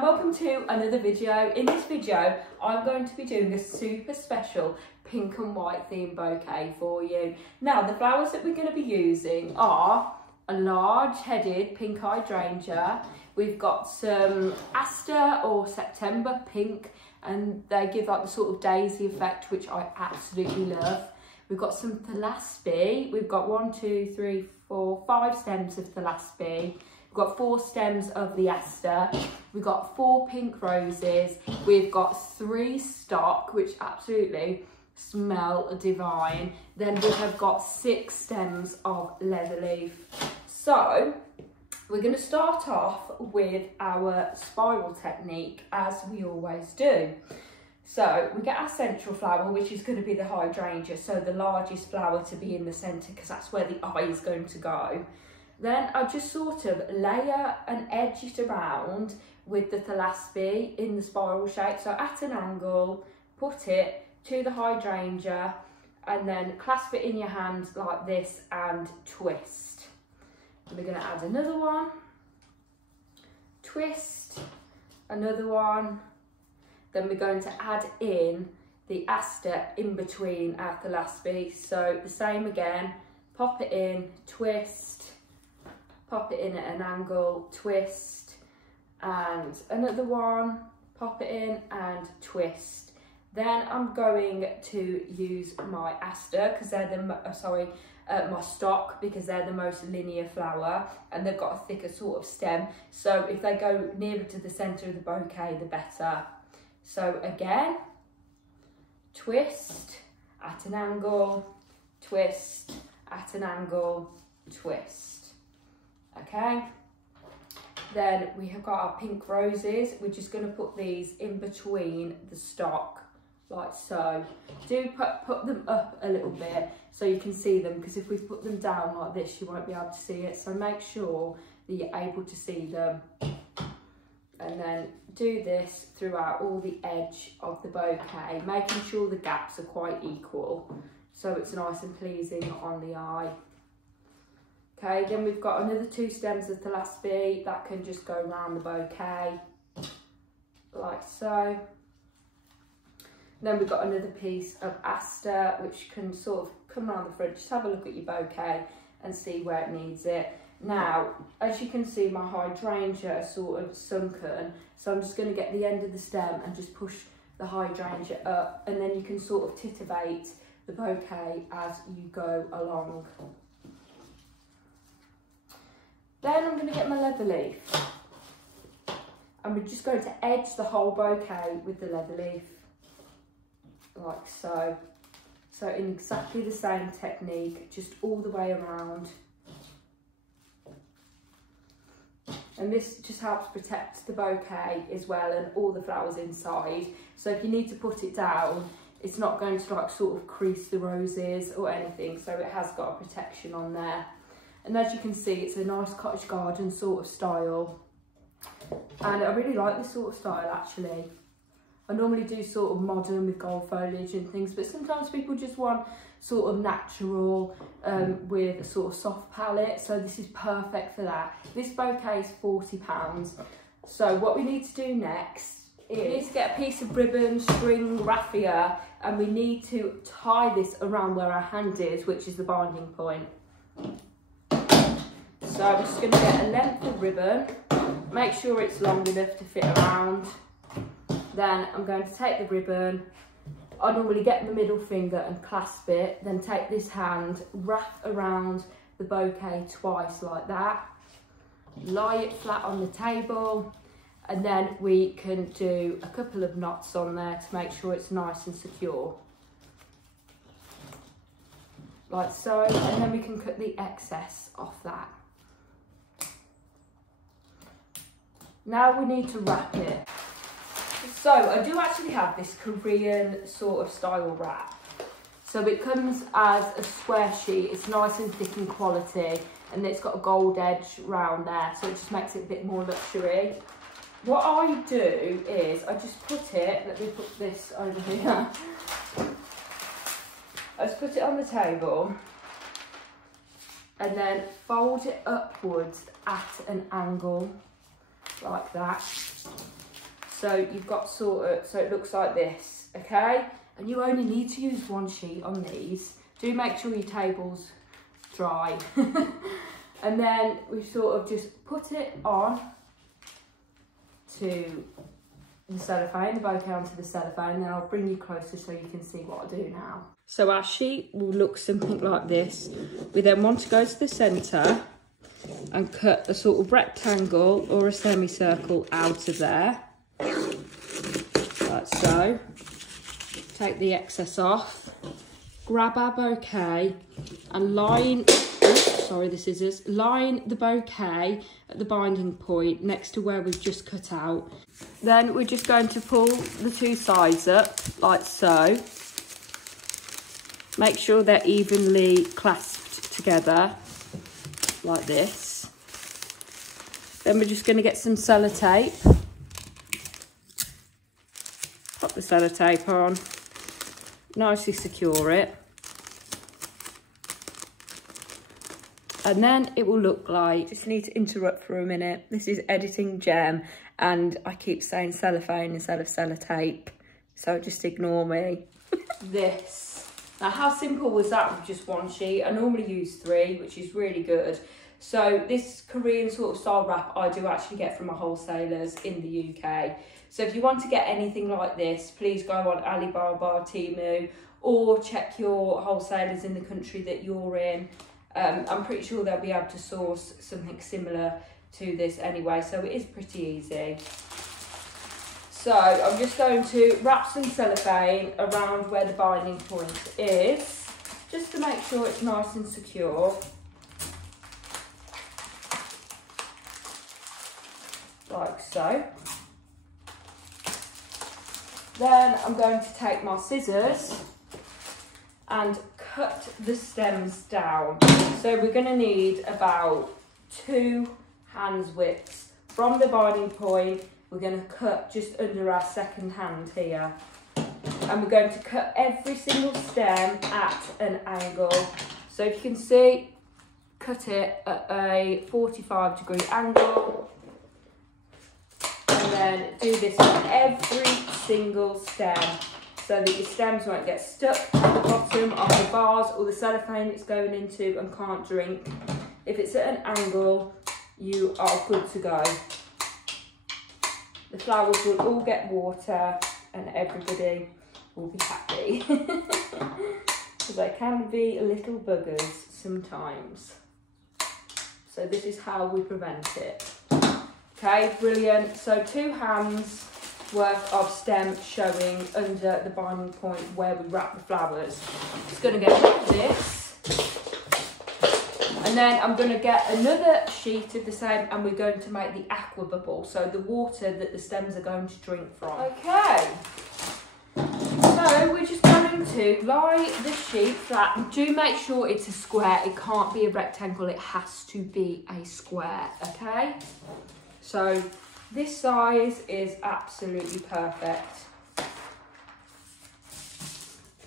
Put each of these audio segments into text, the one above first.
and welcome to another video. In this video I'm going to be doing a super special pink and white theme bouquet for you. Now the flowers that we're going to be using are a large headed pink hydrangea. We've got some aster or September pink, and they give like the sort of daisy effect, which I absolutely love. We've got some thelaspi. We've got 5 stems of thelaspi. We've got 4 stems of the aster. We've got 4 pink roses. We've got 3 stock, which absolutely smell divine. Then we have got 6 stems of leather leaf. So we're going to start off with our spiral technique, as we always do. So we get our central flower, which is going to be the hydrangea, so the largest flower to be in the centre, because that's where the eye is going to go. Then I just sort of layer and edge it around with the thelaspi in the spiral shape. So at an angle, put it to the hydrangea and then clasp it in your hand like this and twist. And we're going to add another one, twist, another one. Then we're going to add in the aster in between our thelaspi. So the same again, pop it in, twist, pop it in at an angle, twist, and another one, pop it in and twist. Then I'm going to use my aster, because they're the, my stock, because they're the most linear flower and they've got a thicker sort of stem. So if they go nearer to the centre of the bouquet, the better. So again, twist, at an angle, twist, at an angle, twist. Okay, then we have got our pink roses. We're just going to put these in between the stock, like so. Do put them up a little bit so you can see them, because if we put them down like this, you won't be able to see it. So make sure that you're able to see them. And then do this throughout all the edge of the bouquet, making sure the gaps are quite equal, so it's nice and pleasing on the eye. Okay, then we've got another 2 stems of thelaspi that can just go around the bouquet, like so. Then we've got another piece of aster, which can sort of come around the front. Just have a look at your bouquet and see where it needs it. Now, as you can see, my hydrangea is sort of sunken, so I'm just going to get the end of the stem and just push the hydrangea up, and then you can sort of titivate the bouquet as you go along. Then I'm going to get my leather leaf, and we're just going to edge the whole bouquet with the leather leaf, like so. So in exactly the same technique, just all the way around. And this just helps protect the bouquet as well, and all the flowers inside. So if you need to put it down, it's not going to like sort of crease the roses or anything. So it has got a protection on there. And as you can see, it's a nice cottage garden sort of style. And I really like this sort of style actually. I normally do sort of modern with gold foliage and things, but sometimes people just want sort of natural with a sort of soft palette. So this is perfect for that. This bouquet is £40. So what we need to do next is we need to get a piece of ribbon, string, raffia, and we need to tie this around where our hand is, which is the binding point. So I'm just going to get a length of ribbon, make sure it's long enough to fit around. Then I'm going to take the ribbon, I normally get the middle finger and clasp it, then take this hand, wrap around the bouquet twice like that, lie it flat on the table, and then we can do a couple of knots on there to make sure it's nice and secure. Like so, and then we can cut the excess off that. Now we need to wrap it. So I do actually have this Korean sort of style wrap. So it comes as a square sheet, it's nice and thick in quality, and it's got a gold edge round there, so it just makes it a bit more luxury. What I do is I just put it, let me put this over here. I just put it on the table and then fold it upwards at an angle like that. So you've got sort of, so it looks like this, okay? And you only need to use one sheet on these. Do make sure your table's dry. And then we sort of just put it on to the cellophane, the bouquet onto the cellophane, and then I'll bring you closer so you can see what I do now. So our sheet will look something like this. We then want to go to the centre and cut a sort of rectangle or a semicircle out of there, like so. Take the excess off, grab our bouquet and line, sorry the scissors, line the bouquet at the binding point next to where we've just cut out. Then we're just going to pull the two sides up like so. Make sure they're evenly clasped together like this. Then we're just going to get some sellotape. Pop the sellotape on, nicely secure it. And then it will look like, just need to interrupt for a minute. This is editing Gem and I keep saying cellophane instead of sellotape. So just ignore me. This. Now how simple was that with just one sheet? I normally use 3, which is really good. So this Korean sort of style wrap I do actually get from my wholesalers in the UK. So if you want to get anything like this, please go on Alibaba, Temu, or check your wholesalers in the country that you're in. I'm pretty sure they'll be able to source something similar to this anyway, so it is pretty easy. So I'm just going to wrap some cellophane around where the binding point is, just to make sure it's nice and secure. Like so. Then I'm going to take my scissors and cut the stems down. So we're going to need about 2 hands widths from the binding point. We're going to cut just under our second hand here, and we're going to cut every single stem at an angle. So if you can see, cut it at a 45-degree angle, and then do this on every single stem, so that your stems won't get stuck at the bottom of the vase or the cellophane it's going into and can't drink. If it's at an angle, you are good to go. The flowers will all get water and everybody will be happy. Because they can be little buggers sometimes. So this is how we prevent it. Okay, brilliant. So 2 hands worth of stem showing under the binding point where we wrap the flowers. Just going to get rid of this. And then I'm going to get another sheet of the same, and we're going to make the aqua bubble, so the water that the stems are going to drink from. Okay, so we're just going to lie the sheet flat. Do make sure it's a square. It can't be a rectangle, it has to be a square, okay? So this size is absolutely perfect.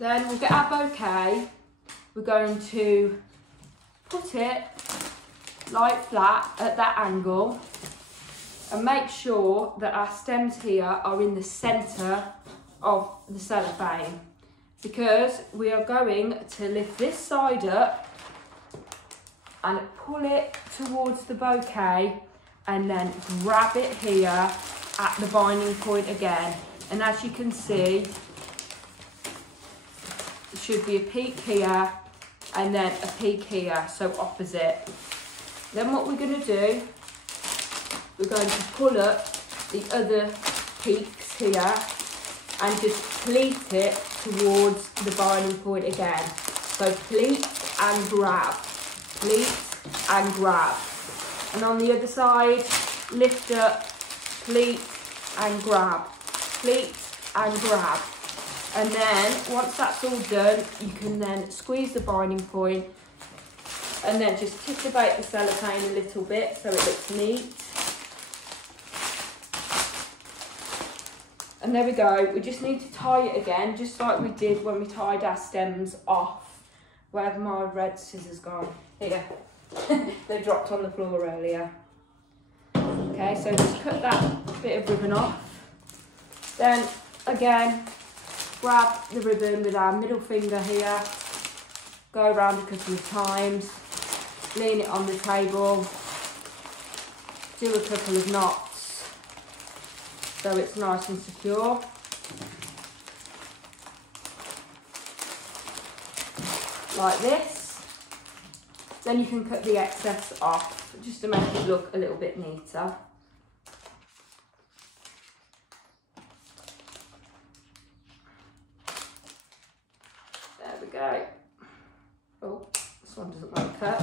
Then we'll get our bouquet. We're going to put it lie flat at that angle and make sure that our stems here are in the centre of the cellophane, because we are going to lift this side up and pull it towards the bouquet and then grab it here at the binding point again. And as you can see, there should be a peak here and then a peak here, so opposite. Then what we're going to do, we're going to pull up the other peaks here and just pleat it towards the binding point again. So pleat and grab, pleat and grab. And on the other side, lift up, pleat and grab, pleat and grab. And then once that's all done, you can then squeeze the binding point and then just titubate the cellophane a little bit so it looks neat. And there we go. We just need to tie it again, just like we did when we tied our stems off. Where have my red scissors gone? Here. They dropped on the floor earlier. Okay, so just cut that bit of ribbon off. Then again, grab the ribbon with our middle finger here, go around a couple of times, lean it on the table, do a couple of knots so it's nice and secure. Like this. Then you can cut the excess off just to make it look a little bit neater. There we go. Oh, this one doesn't like that.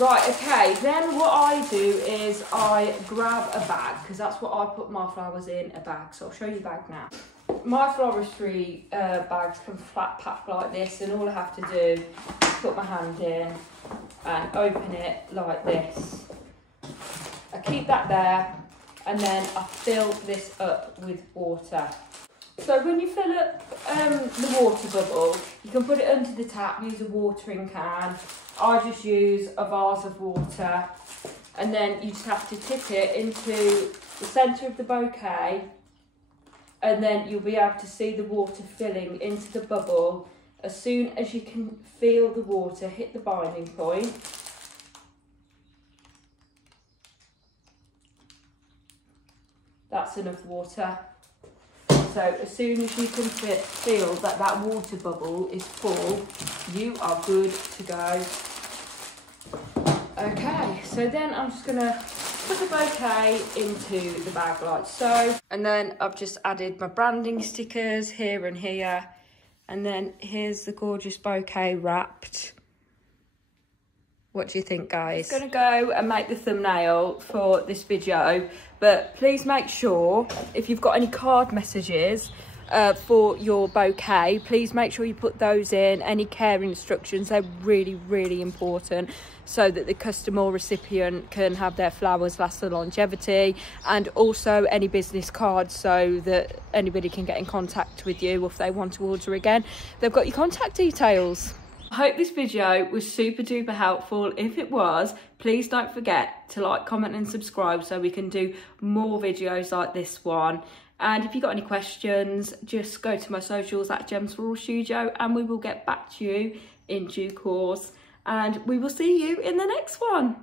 Right, okay, then what I do is I grab a bag, because that's what I put my flowers in, a bag. So I'll show you the bag now. My Floristry bags come flat packed like this, and all I have to do is put my hand in and open it like this. I keep that there, and then I fill this up with water. So when you fill up the water bubble, you can put it under the tap, use a watering can. I just use a vase of water, and then you just have to tip it into the centre of the bouquet, and then you'll be able to see the water filling into the bubble. As soon as you can feel the water hit the binding point, that's enough water. So as soon as you can feel that that water bubble is full, you are good to go. Okay, so then I'm just gonna put the bouquet into the bag like so. And then I've just added my branding stickers here and here. And then here's the gorgeous bouquet wrapped. What do you think, guys? I'm gonna go and make the thumbnail for this video, but please make sure if you've got any card messages for your bouquet, please make sure you put those in. Any care instructions, they're really, really important, so that the customer or recipient can have their flowers last the longevity, and also any business cards so that anybody can get in contact with you if they want to order again. They've got your contact details. I hope this video was super duper helpful. If it was, please don't forget to like, comment and subscribe so we can do more videos like this one. And if you've got any questions, just go to my socials at Gems Floral Studio, and we will get back to you in due course. And we will see you in the next one.